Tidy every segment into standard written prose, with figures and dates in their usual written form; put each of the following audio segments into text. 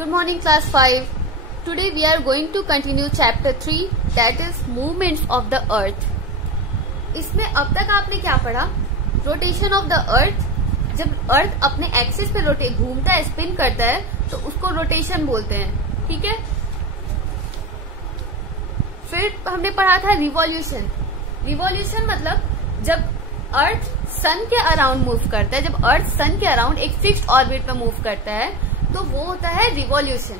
Good morning class 5. Today we are going to continue chapter 3 that is movements of the earth. इसमें अब तक आपने क्या पढ़ा? रोटेशन ऑफ द अर्थ. जब अर्थ अपने एक्सिस पे रोटेट घूमता है, स्पिन करता है, तो उसको रोटेशन बोलते हैं. ठीक है. फिर हमने पढ़ा था रिवॉल्यूशन. रिवॉल्यूशन मतलब जब अर्थ सन के अराउंड मूव करता है, जब अर्थ सन के अराउंड एक फिक्स्ड ऑर्बिट पे मूव करता है, तो वो होता है रिवॉल्यूशन.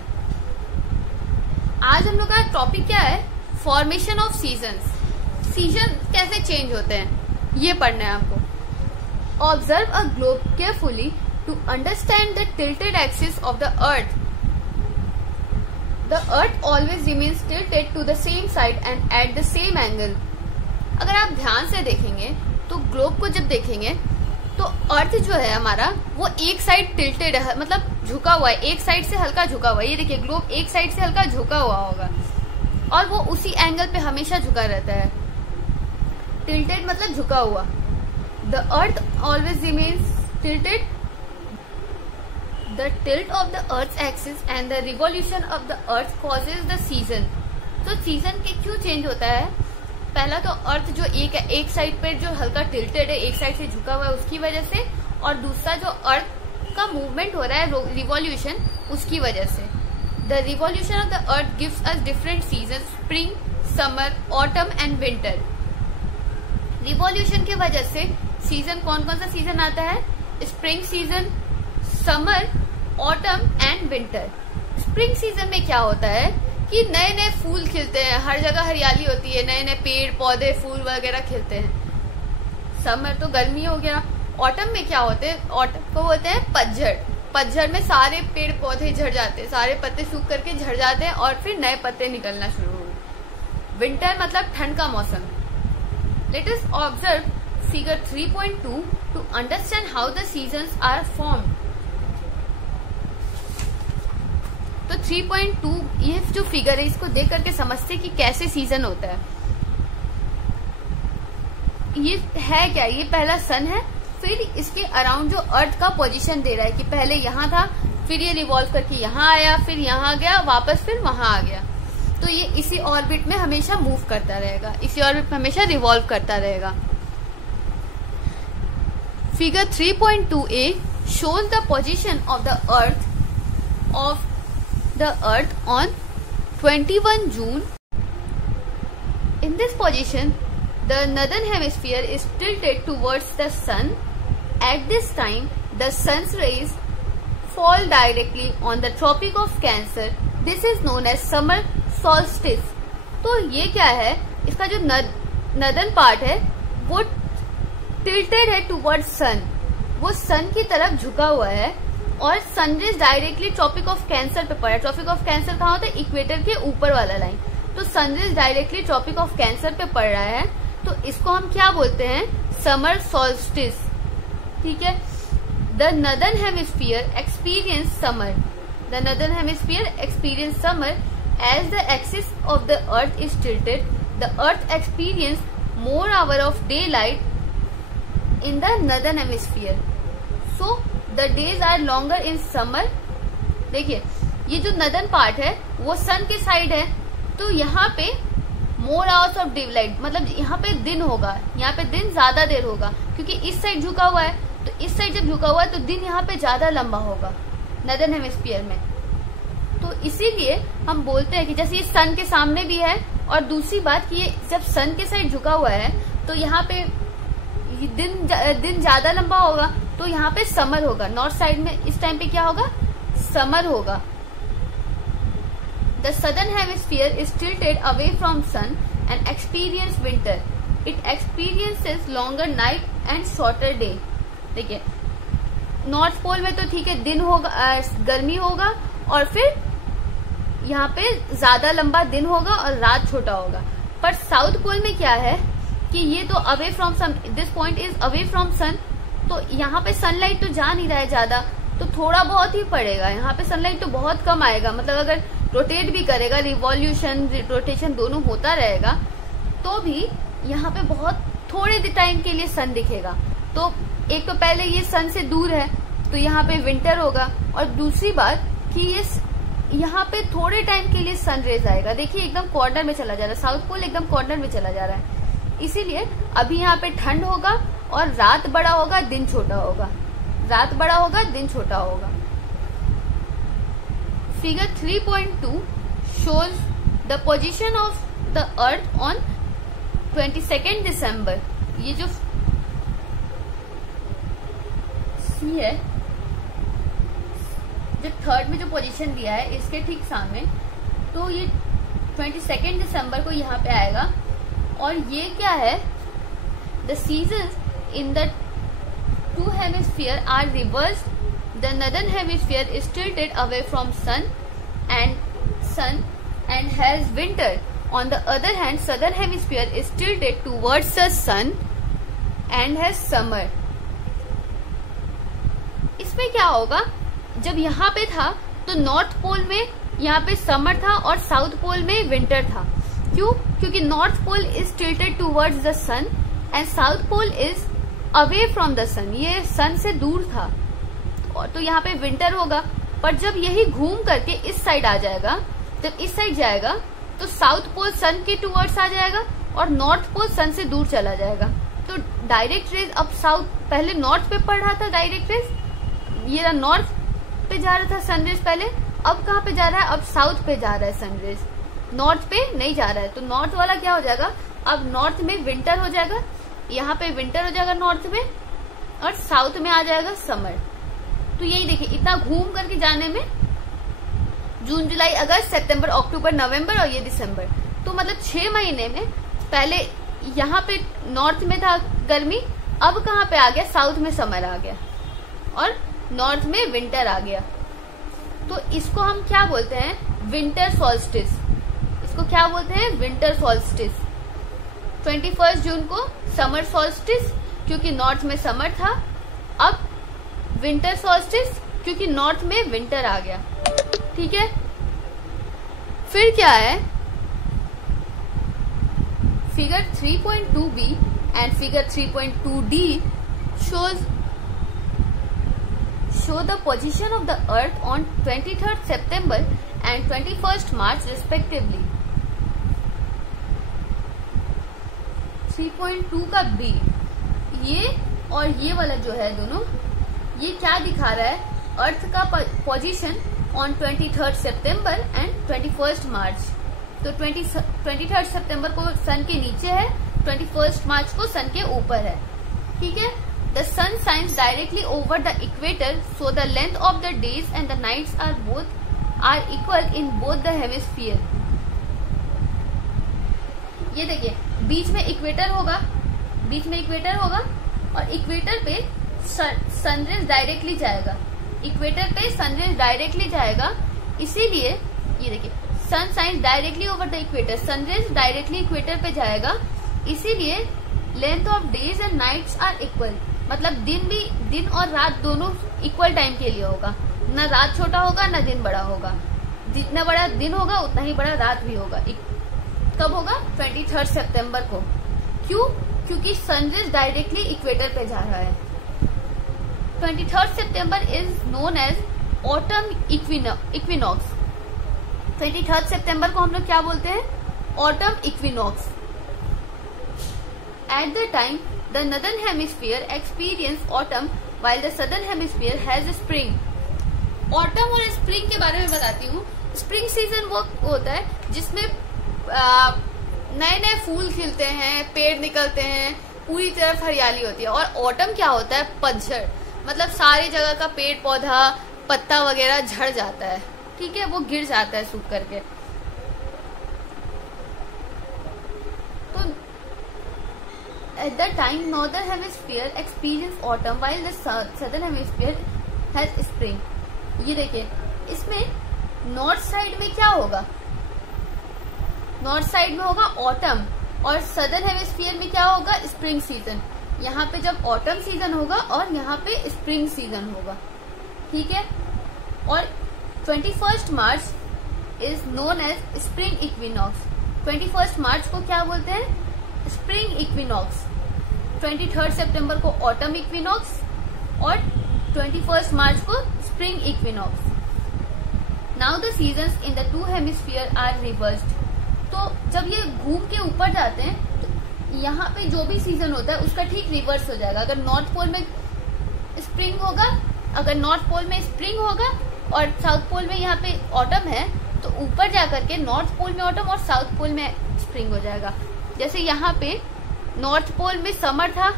आज हम लोग का टॉपिक क्या है? Formation of seasons. सीजन कैसे चेंज होते हैं ये पढ़ना है आपको. Observe a globe carefully to understand the tilted axis of the earth. The earth always remains tilted to the same side and at the same angle. अगर आप ध्यान से देखेंगे तो ग्लोब को जब देखेंगे तो अर्थ जो है हमारा वो एक साइड टिल्टेड है, मतलब झुका हुआ है, एक साइड से हल्का झुका हुआ है. ये देखिए ग्लोब एक साइड से हल्का झुका हुआ होगा और वो उसी एंगल पे हमेशा झुका रहता है. टिल्टेड मतलब झुका हुआ. The earth always remains tilted. The tilt of the earth axis and the revolution of the earth causes the season. तो सीजन के क्यों चेंज होता है? पहला तो अर्थ जो एक साइड पे जो हल्का टिल्टेड है, एक साइड से झुका हुआ है, उसकी वजह से, और दूसरा जो अर्थ का मूवमेंट हो रहा है रिवॉल्यूशन, उसकी वजह से. The revolution of the earth gives us different season, spring, summer, autumn and winter. Revolution की वजह से सीजन, कौन कौन सा सीजन आता है? Spring season, summer, autumn and winter. Spring season में क्या होता है कि नए नए फूल खिलते हैं, हर जगह हरियाली होती है, नए नए पेड़ पौधे फूल वगैरह खिलते हैं. समर तो गर्मी हो गया. ऑटम में क्या होते हैं? ऑटम को होते हैं पतझड़. पतझड़ में सारे पेड़ पौधे झड़ जाते हैं, सारे पत्ते सूख करके झड़ जाते हैं और फिर नए पत्ते निकलना शुरू हो. विंटर मतलब ठंड का मौसम. Let us observe figure 3.2 to understand how the seasons are formed. तो 3.2 ये जो फिगर है इसको देख करके समझते कि कैसे सीजन होता है. ये है क्या? ये पहला सन है, फिर इसके अराउंड जो अर्थ का पोजीशन दे रहा है कि पहले यहाँ था, फिर ये रिवॉल्व करके यहाँ आया, फिर यहाँ गया, वापस फिर वहां आ गया. तो ये इसी ऑर्बिट में हमेशा मूव करता रहेगा, इसी ऑर्बिट में हमेशा रिवॉल्व करता रहेगा. Figure 3.2a shows the position of the earth on 21 June. In this position, the northern hemisphere is tilted towards the sun. At this time, the sun's rays fall directly on the Tropic of Cancer. This is known as summer solstice. तो ये क्या है? इसका जो northern part है वो tilted है towards sun. वो sun की तरफ झुका हुआ है और sunrays directly tropic of cancer पे पड़ा है. ट्रॉपिक ऑफ कैंसर कहाँ होता है? इक्वेटर के ऊपर वाला लाइन. तो sunrays directly tropic of cancer पे पड़ रहा है, तो इसको हम क्या बोलते हैं? Summer solstice. ठीक है. The northern hemisphere experience summer. The northern hemisphere experience summer as the axis of the earth is tilted. The earth experience more hour of day light in the northern hemisphere. So the days are longer in summer. देखिए ये जो northern part है वो सन के side है, तो यहाँ पे मोर आवर्स ऑफ डे लाइट, मतलब यहाँ पे दिन होगा, यहाँ पे दिन ज्यादा देर होगा क्योंकि इस साइड झुका हुआ है. तो इस साइड जब झुका हुआ है तो दिन यहाँ पे ज्यादा लंबा होगा नॉर्दर्न हेमिस्फीयर में. तो इसीलिए हम बोलते हैं कि जैसे ये सन के सामने भी है, और दूसरी बात कि ये जब सन के साइड झुका हुआ है तो यहाँ पे दिन ज्यादा लंबा होगा, तो यहाँ पे समर होगा. नॉर्थ साइड में इस टाइम पे क्या होगा? समर होगा. The southern hemisphere is tilted away from sun and experience winter. It experiences longer night and shorter day. देखिए नॉर्थ पोल में तो ठीक है दिन होगा, गर्मी होगा, और फिर यहाँ पे ज्यादा लंबा दिन होगा और रात छोटा होगा. पर साउथ पोल में क्या है कि ये तो away from sun, this point is away from sun, तो यहाँ पे सनलाइट तो जा नहीं रहा है ज्यादा, तो थोड़ा बहुत ही पड़ेगा. यहाँ पे सनलाइट तो बहुत कम आएगा. मतलब अगर रोटेट भी करेगा, रिवॉल्यूशन रोटेशन दोनों होता रहेगा, तो भी यहाँ पे बहुत थोड़े टाइम के लिए सन दिखेगा. तो एक तो पहले ये सन से दूर है, तो यहाँ पे विंटर होगा, और दूसरी बात कि ये यहाँ पे थोड़े टाइम के लिए सन रेज आएगा। देखिए एकदम कॉर्नर में चला जा रहा है, साउथ पोल एकदम कॉर्नर में चला जा रहा है, इसीलिए अभी यहाँ पे ठंड होगा और रात बड़ा होगा, दिन छोटा होगा, रात बड़ा होगा, दिन छोटा होगा। Figure 3.2 shows the position of the earth on 22nd December। ये जो सी है, जो थर्ड में जो पोजीशन दिया है इसके ठीक सामने, तो ये 22nd दिसंबर को यहाँ पे आएगा। और ये क्या है, the seasons in the two hemisphere are reversed, the northern hemisphere is tilted away from sun and has winter. On the other hand, southern hemisphere is tilted towards the sun and has summer। इसमें क्या होगा, जब यहाँ पे था तो north pole में यहाँ पे समर था और साउथ पोल में विंटर था। क्यों? क्योंकि north pole is tilted towards the sun and south pole is away from the sun, ये सन से दूर था, और तो यहाँ पे विंटर होगा। पर जब यही घूम करके इस साइड आ जाएगा, जब इस साइड जाएगा तो साउथ पोल सन के टुवर्ड्स आ जाएगा और नॉर्थ पोल सन से दूर चला जाएगा। तो डायरेक्ट रेज अब साउथ, पहले नॉर्थ पे पड़ रहा था डायरेक्ट रेज, ये नॉर्थ पे जा रहा था सनरेज पहले, अब कहाँ पे जा रहा है, अब साउथ पे जा रहा है सनरेज, नॉर्थ पे नहीं जा रहा है। तो नॉर्थ वाला क्या हो जाएगा, अब नॉर्थ में विंटर हो जाएगा, यहाँ पे विंटर हो जाएगा नॉर्थ में, और साउथ में आ जाएगा समर। तो यही देखिए, इतना घूम करके जाने में जून जुलाई अगस्त सितंबर अक्टूबर नवंबर और ये दिसंबर, तो मतलब 6 महीने में पहले यहाँ पे नॉर्थ में था गर्मी, अब कहाँ पे आ गया, साउथ में समर आ गया और नॉर्थ में विंटर आ गया। तो इसको हम क्या बोलते हैं, विंटर सॉल्स्टिस। इसको क्या बोलते हैं, विंटर सॉल्स्टिस। 21 जून को समर सॉल्स्टिस, क्योंकि नॉर्थ में समर था। अब विंटर सॉल्स्टिस, क्योंकि नॉर्थ में विंटर आ गया। ठीक है, फिर क्या है, figure 3.2b and figure 3.2d show the position of the earth on 23rd September and 21st March respectively। 3.2 का b, ये और ये वाला जो है दोनों, ये क्या दिखा रहा है, अर्थ का position on 23rd September and 21st मार्च। तो 23rd सितंबर को सन के नीचे है, 21st मार्च को सन के ऊपर है। ठीक है, the sun shines directly over the equator, so the length of the days and the nights are equal in both the hemisphere. ये देखिए, बीच में इक्वेटर होगा, बीच में इक्वेटर होगा और इक्वेटर पे सनरेज डायरेक्टली जाएगा, इक्वेटर पे सनरेज डायरेक्टली जाएगा, इसीलिए ये देखिए, sun shines directly over the equator, sunrays directly equator पे जाएगा, इसीलिए length of days and nights are equal. मतलब दिन और रात दोनों इक्वल टाइम के लिए होगा, ना रात छोटा होगा ना दिन बड़ा होगा, जितना बड़ा दिन होगा उतना ही बड़ा रात भी होगा। कब होगा, 23rd सितंबर को। क्यों? क्योंकि सनरेज डायरेक्टली इक्वेटर पे जा रहा है। 23rd September is known as autumn equinox. 23rd सितंबर को हम लोग क्या बोलते हैं, autumn equinox. At the time the northern hemisphere experience autumn while the southern hemisphere has spring. Autumn और स्प्रिंग के बारे में बताती हूँ। स्प्रिंग सीजन वो होता है जिसमें नए नए फूल खिलते हैं, पेड़ निकलते हैं, पूरी तरफ हरियाली होती है। और ऑटम क्या होता है, पतझड़, मतलब सारी जगह का पेड़ पौधा पत्ता वगैरह झड़ जाता है। ठीक है, वो गिर जाता है सूख करके। तो eight the time northern hemisphere experience autumn while the southern hemisphere has spring. ये देखिए, इसमें नॉर्थ साइड में क्या होगा, नॉर्थ साइड में होगा ऑटम और सदर्न हेमिस्फीयर में क्या होगा, स्प्रिंग सीजन। यहाँ पे जब ऑटम सीजन होगा और यहाँ पे स्प्रिंग सीजन होगा। ठीक है, और 21st March is known as spring equinox. 21st March को क्या बोलते हैं, स्प्रिंग इक्विनॉक्स। 23rd सितंबर को ऑटम इक्विनॉक्स और 21st मार्च को spring equinox. Now the seasons in the two hemisphere are reversed. तो जब ये घूम के ऊपर जाते हैं तो यहाँ पे जो भी सीजन होता है उसका ठीक रिवर्स हो जाएगा। अगर नॉर्थ पोल में स्प्रिंग होगा, अगर नॉर्थ पोल में स्प्रिंग होगा और साउथ पोल में यहाँ पे ऑटम है, तो ऊपर जाकर के नॉर्थ पोल में ऑटम और साउथ पोल में स्प्रिंग हो जाएगा। जैसे यहाँ पे नॉर्थ पोल में समर था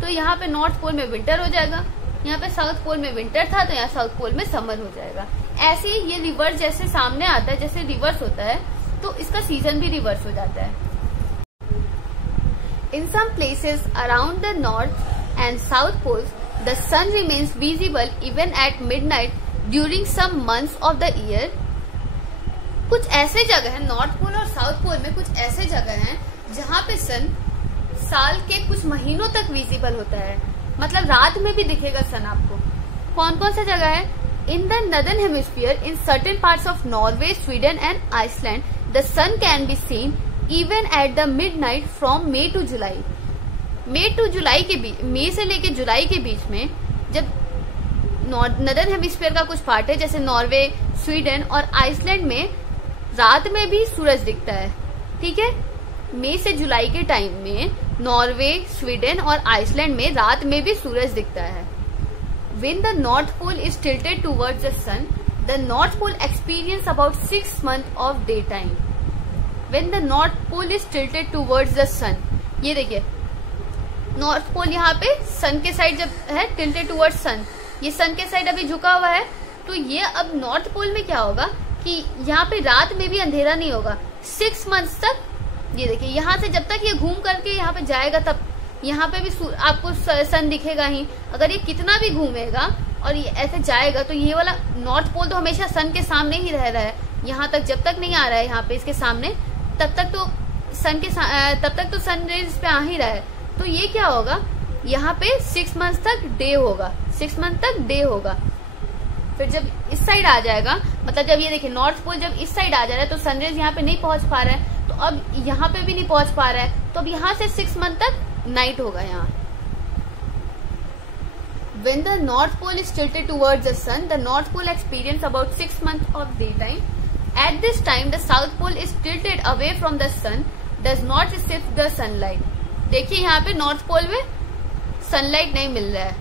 तो यहाँ पे नॉर्थ पोल में विंटर हो जाएगा, यहाँ पे साउथ पोल में विंटर था तो यहाँ साउथ पोल में समर हो जाएगा। ऐसे ही ये रिवर्स जैसे सामने आता है, जैसे रिवर्स होता है तो इसका सीजन भी रिवर्स हो जाता है। In some places around the north and south poles the sun remains visible even at midnight during some months of the year. कुछ ऐसे जगह है, नॉर्थ पोल और साउथ पोल में कुछ ऐसे जगह हैं जहाँ पे सन साल के कुछ महीनों तक विजिबल होता है, मतलब रात में भी दिखेगा सन आपको। कौन कौन सा जगह है? In the northern hemisphere in certain parts of Norway, Sweden and Iceland the sun can be seen even at the midnight from May to July. मई से लेके जुलाई के बीच में जब नदर्न हेमिस्फीयर का कुछ पार्ट है जैसे नॉर्वे, स्वीडन और आइसलैंड में रात में भी सूरज दिखता है। ठीक है, मई से जुलाई के टाइम में नॉर्वे, स्वीडन और आइसलैंड में रात में भी सूरज दिखता है। When the North Pole is tilted towards the sun, the North Pole experience about 6 months of daytime. When the North Pole is tilted towards the sun, ये देखिए नॉर्थ पोल यहाँ पे सन के साइड जब है, tilted towards sun, ये सन के side अभी झुका हुआ है, तो ये अब नॉर्थ पोल में क्या होगा कि यहाँ पे रात में भी अंधेरा नहीं होगा 6 मंथ्स तक। ये देखिए यहाँ से जब तक ये घूम करके यहाँ पे जाएगा तब यहाँ पे भी आपको सन दिखेगा ही। अगर ये कितना भी घूमेगा और ये ऐसे जाएगा तो ये वाला नॉर्थ पोल तो हमेशा सन के सामने ही रह रहा है, यहाँ तक जब तक नहीं आ रहा है यहाँ पे इसके सामने, तब तक तो सन रेज पे आ ही रहा है। तो ये क्या होगा, यहाँ पे 6 मंथ तक डे होगा, 6 मंथ तक डे होगा। फिर जब इस साइड आ जाएगा, मतलब जब ये देखिए नॉर्थ पोल जब इस साइड आ जा रहा है तो सनरेज यहाँ पे नहीं पहुंच पा रहा है, तो अब यहाँ पे भी नहीं पहुंच पा रहा है, तो अब यहाँ से 6 मंथ तक नाइट होगा यहाँ। When the North Pole is tilted towards the sun, the North Pole experience about 6 months of daytime. At this time, the South Pole is tilted away from the sun, does not receive the sunlight. देखिए यहाँ पे north pole में sunlight नहीं मिल रहा है,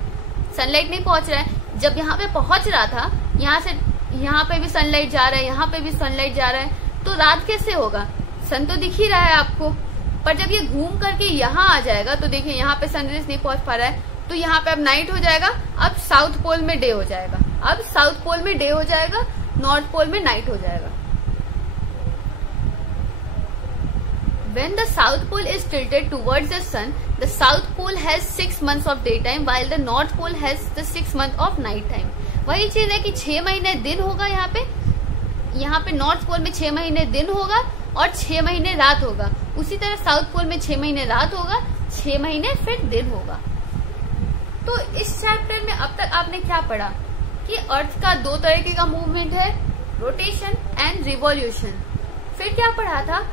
sunlight नहीं पहुंच रहा है। जब यहाँ पे पहुंच रहा था, यहाँ से यहाँ पे भी सनलाइट जा रहा है, यहाँ पे भी सनलाइट जा रहा है, तो रात कैसे होगा? सन तो दिख ही रहा है आपको, पर जब ये घूम करके यहाँ आ जाएगा तो देखिए यहाँ पे सनरेज नहीं पहुंच पा रहा है, तो यहाँ पे अब नाइट हो जाएगा। अब साउथ पोल में डे हो जाएगा, अब साउथ पोल में डे हो जाएगा, नॉर्थ पोल में नाइट हो जाएगा। When the South Pole is tilted towards the sun, the South Pole has 6 months of daytime, while the North Pole has the 6 months of night time. वही चीज है कि 6 महीने दिन होगा यहाँ पे नॉर्थ पोल में 6 महीने दिन होगा और 6 महीने रात होगा। उसी तरह साउथ पोल में 6 महीने रात होगा, 6 महीने फिर दिन होगा। तो इस चैप्टर में अब तक आपने क्या पढ़ा कि अर्थ का 2 तरीके का मूवमेंट है, रोटेशन एंड रिवॉल्यूशन। फिर क्या पढ़ा था,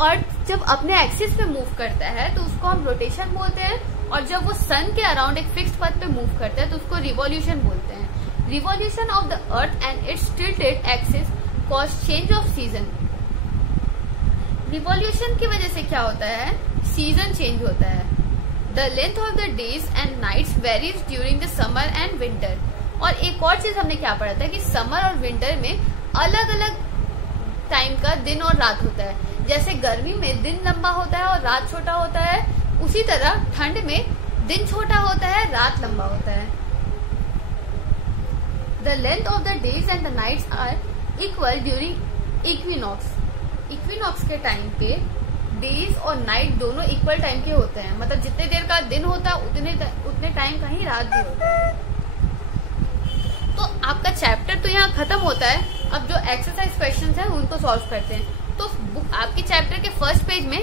अर्थ जब अपने एक्सिस पे मूव करता है तो उसको हम रोटेशन बोलते हैं, और जब वो सन के अराउंड एक फिक्स्ड पथ पे मूव करता है तो उसको रिवॉल्यूशन बोलते हैं। Revolution of the earth and it's tilted axis cause change off season. Revolution की वजह से क्या होता है, सीजन चेंज होता है। The length of the days and nights varies during the summer and winter. और एक और चीज हमने क्या पढ़ा था कि समर और विंटर में अलग अलग टाइम का दिन और रात होता है। जैसे गर्मी में दिन लंबा होता है और रात छोटा होता है, उसी तरह ठंड में दिन छोटा होता है, रात लंबा होता है। The length of the days and the nights are equal during equinox. Equinox के टाइम पे डेज और नाइट दोनों इक्वल टाइम के होते हैं, मतलब जितने देर का दिन होता है उतने टाइम का ही रात भी होता है। तो आपका चैप्टर तो यहाँ खत्म होता है। अब जो एक्सरसाइज क्वेश्चंस हैं उनको सॉल्व करते हैं। तो बुक आपके चैप्टर के फर्स्ट पेज में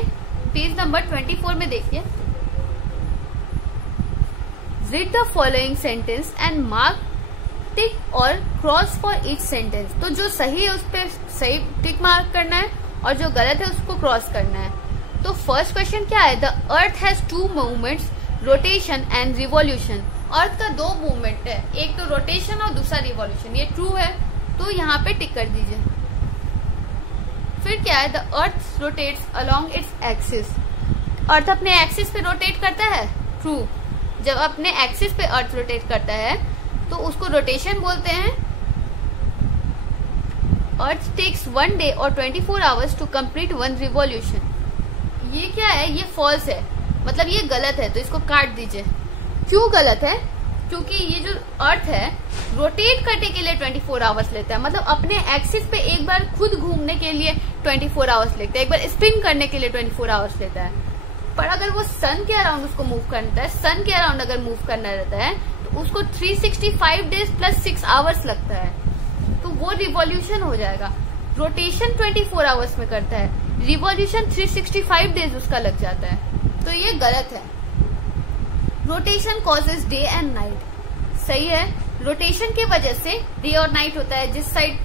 पेज नंबर 24 में देखिए, read the following sentence and mark टिक और क्रॉस फॉर ईच सेंटेंस। तो जो सही है उस पर सही टिक मार्क करना है और जो गलत है उसको क्रॉस करना है। तो फर्स्ट क्वेश्चन क्या है, the earth has 2 movements, rotation and revolution. Earth का 2 मूवमेंट है, एक तो रोटेशन और दूसरा रिवॉल्यूशन। ये ट्रू है। तो यहाँ पे टिक कर दीजिए। फिर क्या है, the earth rotates along its axis. Earth अपने एक्सिस पे रोटेट करता है, ट्रू। जब अपने एक्सिस पे अर्थ रोटेट करता है तो उसको रोटेशन बोलते हैं। अर्थ टेक्स 1 डे और 24 आवर्स टू कंप्लीट 1 रिवॉल्यूशन। ये क्या है, ये फॉल्स है, मतलब ये गलत है, तो इसको काट दीजिए। क्यों गलत है? क्योंकि ये जो अर्थ है रोटेट करने के लिए 24 आवर्स लेता है, मतलब अपने एक्सिस पे एक बार खुद घूमने के लिए 24 आवर्स लेता है, एक बार स्पिन करने के लिए 24 आवर्स लेता है। पर अगर वो सन के अराउंड उसको मूव करता है, सन के अराउंड अगर मूव करना रहता है तो उसको 365 डेज प्लस 6 आवर्स लगता है, तो वो रिवॉल्यूशन हो जाएगा। रोटेशन 24 आवर्स में करता है, रिवॉल्यूशन 365 डेज उसका लग जाता है, तो ये गलत है। Rotation causes day and night, सही है। रोटेशन की वजह से डे और नाइट होता है, जिस साइड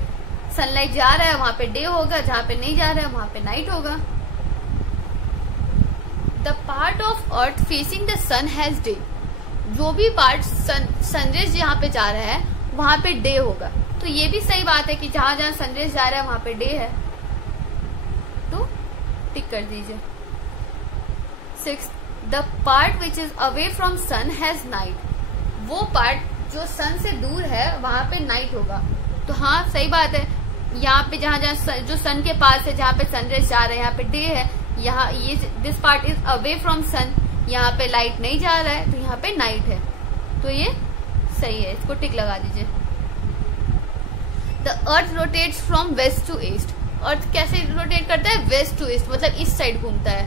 सनलाइट जा रहा है वहां पे डे होगा, जहां पे नहीं जा रहा है वहां पे नाइट होगा। The part of earth facing the sun has day, जो भी पार्ट सनरेज जहाँ पे जा रहा है वहां पे डे होगा, तो ये भी सही बात है कि जहां जहां सनरेज जा रहा है वहां पे डे है, तो टिक कर दीजिए। 6, the part which is away from sun has night, वो पार्ट जो सन से दूर है वहां पे नाइट होगा, तो हाँ सही बात है। यहाँ पे जहां जहां जो सन के पास है, जहाँ पे सनरेज जा रहा है यहाँ पे डे है, यहाँ ये this part is away from sun, यहाँ पे लाइट नहीं जा रहा है तो यहाँ पे नाइट है, तो ये सही है, इसको टिक लगा दीजिए। The earth rotates from west to east, earth कैसे रोटेट करता है, वेस्ट टू ईस्ट, मतलब इस साइड घूमता है,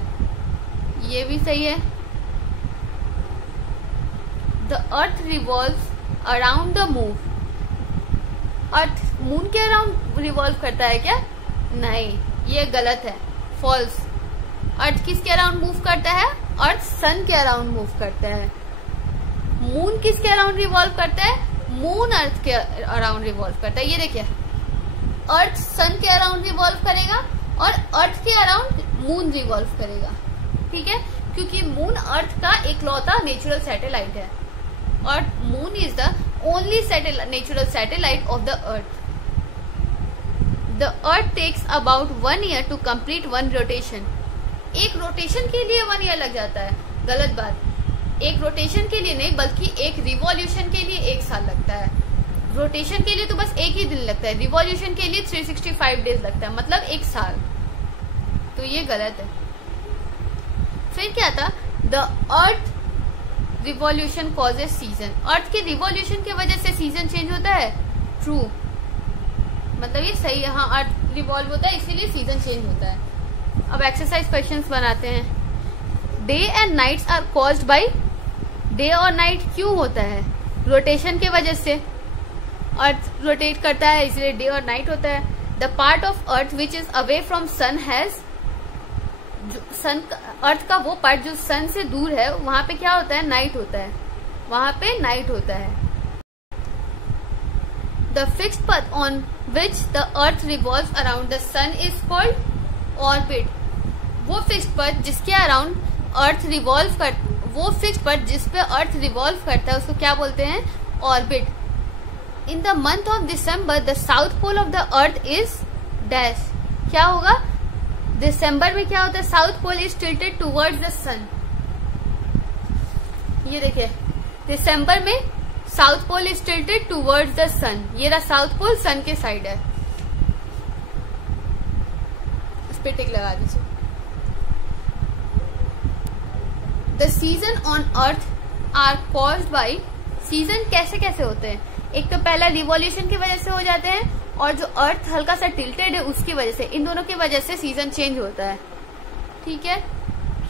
ये भी सही है। The earth revolves around the moon, earth moon के अराउंड रिवॉल्व करता है क्या? नहीं, ये गलत है, फॉल्स। अर्थ किसके अराउंड मूव करता है? अर्थ सन के अराउंड मूव करता है। मून किसके अराउंड रिवॉल्व करता है? मून अर्थ के अराउंड रिवॉल्व करता है। ये देखिए, अर्थ सन के अराउंड रिवॉल्व करेगा और अर्थ के अराउंड मून रिवॉल्व करेगा, ठीक है, क्योंकि मून अर्थ का इकलौता नेचुरल सैटेलाइट है और moon is the only natural satellite of the earth. The earth takes about 1 year to complete 1 rotation, एक रोटेशन के लिए 1 year लग जाता है, गलत बात। एक रोटेशन के लिए नहीं बल्कि एक रिवॉल्यूशन के लिए 1 साल लगता है। रोटेशन के लिए तो बस 1 ही दिन लगता है, रिवॉल्यूशन के लिए 365 डेज लगता है, मतलब 1 साल, तो ये गलत है। फिर क्या था, the earth revolution causes season, earth के रिवॉल्यूशन की वजह से सीजन चेंज होता है, ट्रू, मतलब ये सही है, हाँ अर्थ रिवॉल्व होता है इसीलिए सीजन चेंज होता है। अब एक्सरसाइज क्वेश्चंस बनाते हैं। Day and nights are caused by, day और नाइट क्यों होता है? रोटेशन की वजह से, अर्थ रोटेट करता है इसलिए डे और नाइट होता है। The part of earth which is away from sun has, sun earth का वो पार्ट जो सन से दूर है वहां पे क्या होता है? नाइट होता है, वहां पे नाइट होता है। The fixed path on which the earth revolves around the sun is called orbit, वो फिक्स्ड पाथ जिसके अराउंड अर्थ रिवॉल्व कर, वो फिक्स्ड पाथ जिस पे अर्थ रिवॉल्व करता है उसको क्या बोलते हैं? Orbit. In the month of December the south pole of the earth is dash, क्या होगा? दिसंबर में क्या होता है? South pole is tilted towards the sun. ये देखिए, दिसंबर में south pole is tilted towards the sun, ये रहा साउथ पोल, सन के साइड है, इस पे टिक लगा दीजिए। The season on earth are caused by, season कैसे कैसे होते हैं? एक तो पहला रिवॉल्यूशन की वजह से हो जाते हैं और जो अर्थ हल्का सा टिल्टेड है उसकी वजह से, इन दोनों की वजह से सीजन चेंज होता है, ठीक है।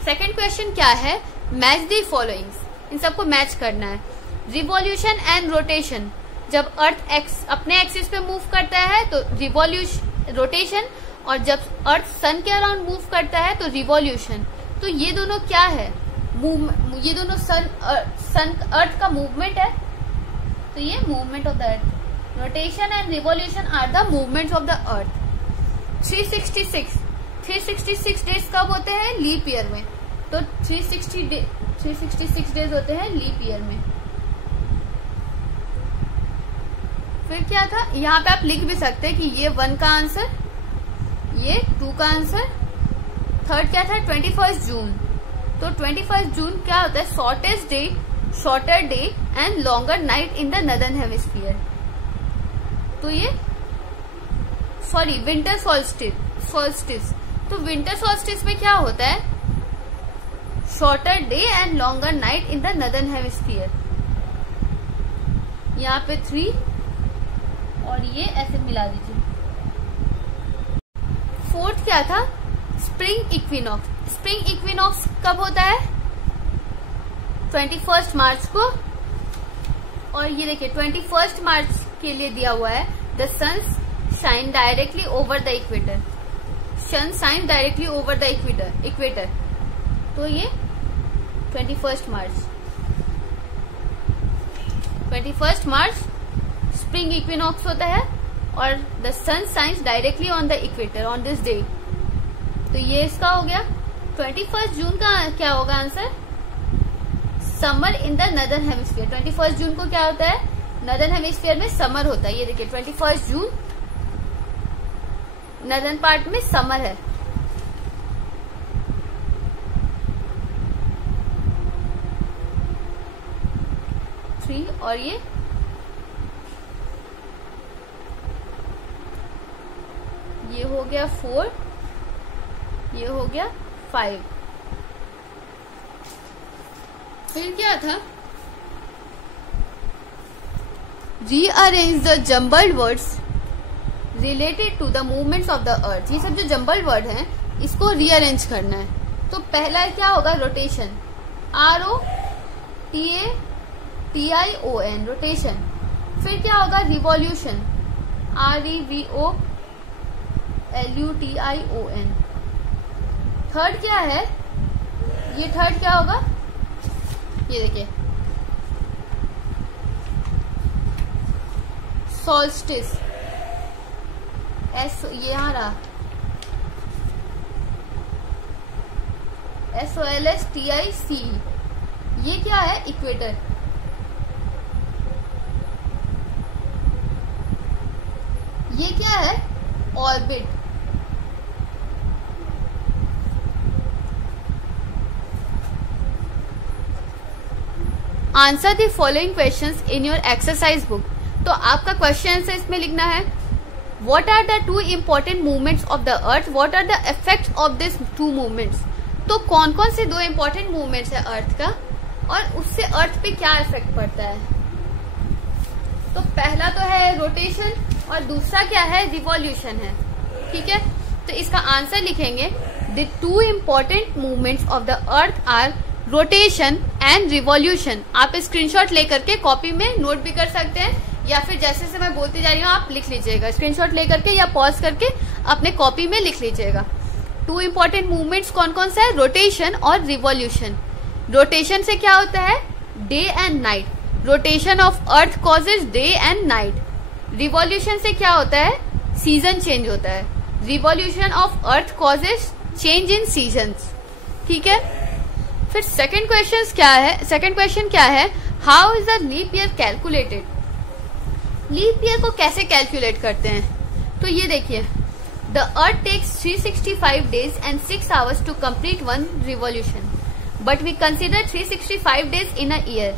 सेकंड क्वेश्चन क्या है? मैच दी फॉलोइंग्स, इन सबको मैच करना है। रिवॉल्यूशन एंड रोटेशन, जब अर्थ अपने एक्सिस पे मूव करता है तो रिवॉल्यूशन रोटेशन, और जब अर्थ सन के अराउंड मूव करता है तो रिवॉल्यूशन। तो ये दोनों क्या है? ये दोनों सन अर्थ का मूवमेंट है, तो ये movement of the earth. Rotation and revolution are the movements of the earth. 366 days कब होते हैं? लीप ईयर में, तो 366 डेज होते हैं लीप ईयर में। फिर क्या था, यहाँ पे आप लिख भी सकते हैं कि ये 1 का आंसर, ये 2 का आंसर, थर्ड क्या था 21 जून। तो 21 जून क्या होता है, shortest day, shorter day and longer night in the northern hemisphere. तो ये सॉरी विंटर सॉल्स्टिस। तो विंटर सॉल्स्टिस में क्या होता है, shorter day and longer night in the northern hemisphere. यहाँ पे 3 और ये ऐसे मिला दीजिए। फोर्थ क्या था, स्प्रिंग इक्विनॉक्स। स्प्रिंग इक्विनॉक्स कब होता है, 21 मार्च को। और ये देखिए 21 मार्च के लिए दिया हुआ है, the sun shine directly over the equator. Sun shine directly over the equator. तो ये 21 मार्च स्प्रिंग इक्विनॉक्स होता है और the sun shines directly on the equator on this day. तो ये इसका हो गया। 21 जून का क्या होगा answer, summer in the northern hemisphere. 21 जून को क्या होता है, नदर्न हेमिस्फीयर में समर होता है। ये देखिए 21 जून नदर्न पार्ट में समर है। और ये हो गया 4, ये हो गया 5। फिर क्या था, rearrange the jumbled words related to the movements of the earth. ये सब जो जम्बल्ड वर्ड हैं इसको रीअरेंज करना है। तो पहला क्या होगा, रोटेशन, ROTATION, रोटेशन। फिर क्या होगा, रिवॉल्यूशन, REVOLUTION। थर्ड क्या है, ये थर्ड क्या होगा, ये देखिए सॉल्स्टिस, ये यहाँ रहा SOLSTICE। ये क्या है, इक्वेटर। ये क्या है, orbit. Answer the following questions in your exercise book. तो आपका क्वेश्चन है इसमें लिखना है, what are the 2 important movements of the earth, what are the effects of this 2 movements. तो कौन कौन से 2 इम्पोर्टेंट मूवमेंट्स है अर्थ का और उससे अर्थ पे क्या इफेक्ट पड़ता है। तो पहला तो है रोटेशन और दूसरा क्या है, रिवॉल्यूशन है। ठीक है, तो इसका आंसर लिखेंगे, the 2 important movements of the earth are rotation and revolution. आप स्क्रीनशॉट लेकर के कॉपी में नोट भी कर सकते हैं या फिर जैसे से मैं बोलती जा रही हूँ आप लिख लीजिएगा, स्क्रीनशॉट लेकर के या पॉज करके अपने कॉपी में लिख लीजिएगा। 2 इम्पोर्टेंट मूवमेंट्स कौन कौन सा है, रोटेशन और रिवॉल्यूशन। रोटेशन से क्या होता है, day and night. Rotation of earth causes day and night. Revolution से क्या होता है, सीजन चेंज होता है। Revolution of earth causes change in seasons. ठीक है, फिर सेकंड क्वेश्चन क्या है, how is the leap year calculated. Leap year को कैसे कैलकुलेट करते हैं, तो ये देखिए, the earth takes 365 days and 6 hours to complete 1 revolution, but we consider 365 days in a year.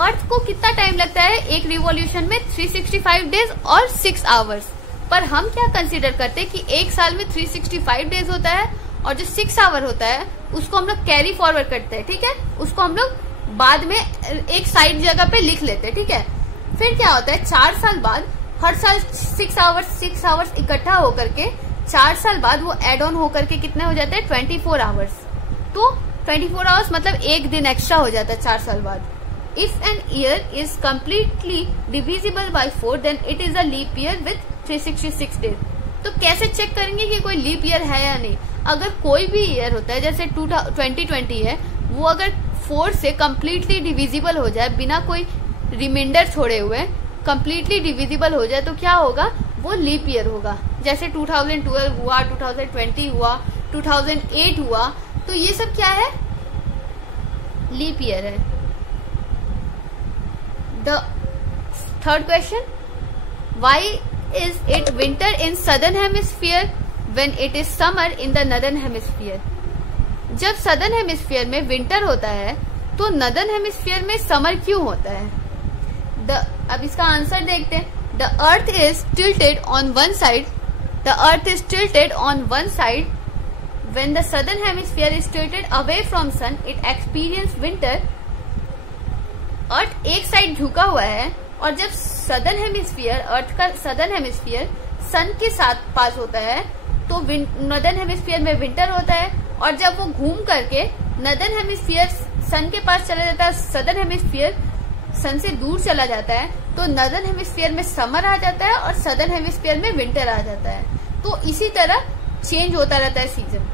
अर्थ को कितना टाइम लगता है एक रिवॉल्यूशन में, 365 डेज और 6 आवर्स। पर हम क्या कंसीडर करते हैं कि एक साल में 365 डेज होता है और जो 6 आवर होता है उसको हम लोग कैरी फॉरवर्ड करते हैं। ठीक है, उसको हम लोग बाद में एक साइड जगह पे लिख लेते हैं। ठीक है, फिर क्या होता है, 4 साल बाद हर साल 6 आवर्स इकट्ठा होकर के 4 साल बाद वो एड ऑन होकर के कितने हो जाते हैं, 24 आवर्स। तो 24 आवर्स मतलब एक दिन एक्स्ट्रा हो जाता है 4 साल बाद। If an year is completely divisible by 4 then it is a leap year with 366 days. तो कैसे चेक करेंगे कि कोई लीप ईयर है या नहीं। अगर कोई भी ईयर होता है जैसे 2020 है, वो अगर 4 से कम्प्लीटली डिविजिबल हो जाए बिना कोई रिमाइंडर छोड़े हुए कम्प्लीटली डिविजिबल हो जाए तो क्या होगा, वो लीप ईयर होगा। जैसे 2012 हुआ, 2020 हुआ, 2008 हुआ, तो ये सब क्या है, लीप ईयर है। The third question, why is it winter in southern hemisphere when it is summer in the northern hemisphere? जब सदर्न हेमिस्फीयर में विंटर होता है तो नॉर्दर्न हेमिस्फीयर में समर क्यों होता है? अब इसका आंसर देखते हैं. The earth is tilted on one side. The earth is tilted on one side. When the southern hemisphere is tilted away from sun, it experience winter. अर्थ एक साइड झुका हुआ है और जब सदर्न हेमिस्फीयर, अर्थ का सदर्न हेमिस्फीयर सन के साथ पास होता है तो नॉर्दर्न हेमिस्फीयर में विंटर होता है. और जब वो घूम करके नॉर्दर्न हेमिस्फीयर सन के पास चला जाता है, सदर्न हेमिस्फीयर सन से दूर चला जाता है, तो नॉर्दर्न हेमिस्फीयर में समर आ जाता है और सदर्न हेमिस्फीयर में विंटर आ जाता है. तो इसी तरह चेंज होता रहता है season.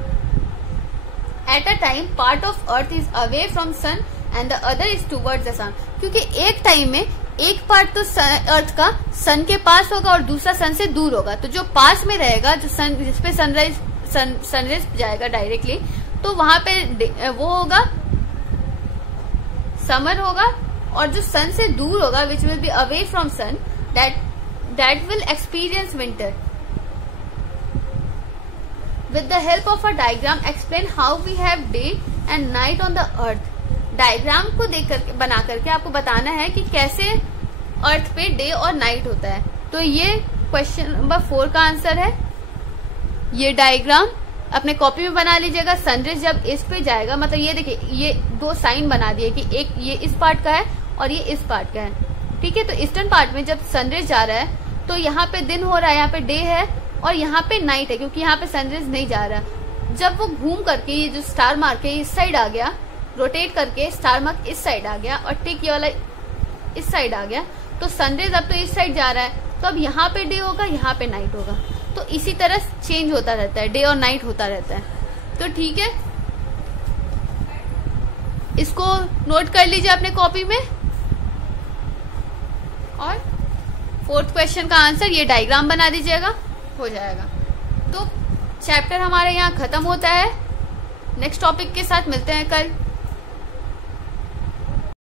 At a time part of earth is away from sun and the other is towards the sun. क्योंकि एक टाइम में एक पार्ट तो अर्थ का सन के पास होगा और दूसरा सन से दूर होगा. तो जो पास में रहेगा, जो सन जिसपे सनराइज जाएगा डायरेक्टली, तो वहां पे वो होगा, समर होगा. और जो सन से दूर होगा, which will be away from sun, that will experience winter. With the help of a diagram, explain how we have day and night on the earth. Diagram को देख करके बना करके आपको बताना है कि कैसे अर्थ पे डे और नाइट होता है. तो ये क्वेश्चन नंबर 4 का आंसर है. ये डायग्राम अपने कॉपी में बना लीजिएगा. सनराइज जब इस पे जाएगा, मतलब ये देखिए, ये दो साइन बना दिए कि एक ये इस पार्ट का है और ये इस पार्ट का है. ठीक है, तो ईस्टर्न पार्ट में जब सनराइज जा रहा है तो यहाँ पे दिन हो रहा है, यहाँ पे डे है और यहाँ पे नाइट है, क्योंकि यहाँ पे सनराइज नहीं जा रहा. जब वो घूम करके ये जो स्टार मार्क है इस साइड आ गया, रोटेट करके स्टार मार्क इस साइड आ गया और टिक ये वाला इस साइड आ गया, तो सनराइज अब तो इस साइड जा रहा है, तो अब यहाँ पे डे होगा, यहाँ पे नाइट होगा. तो इसी तरह चेंज होता रहता है, डे और नाइट होता रहता है. तो ठीक है, इसको नोट कर लीजिए अपने कॉपी में. और 4th क्वेश्चन का आंसर ये डायग्राम बना दीजिएगा, हो जाएगा. तो चैप्टर हमारे यहाँ खत्म होता है. नेक्स्ट टॉपिक के साथ मिलते हैं कल.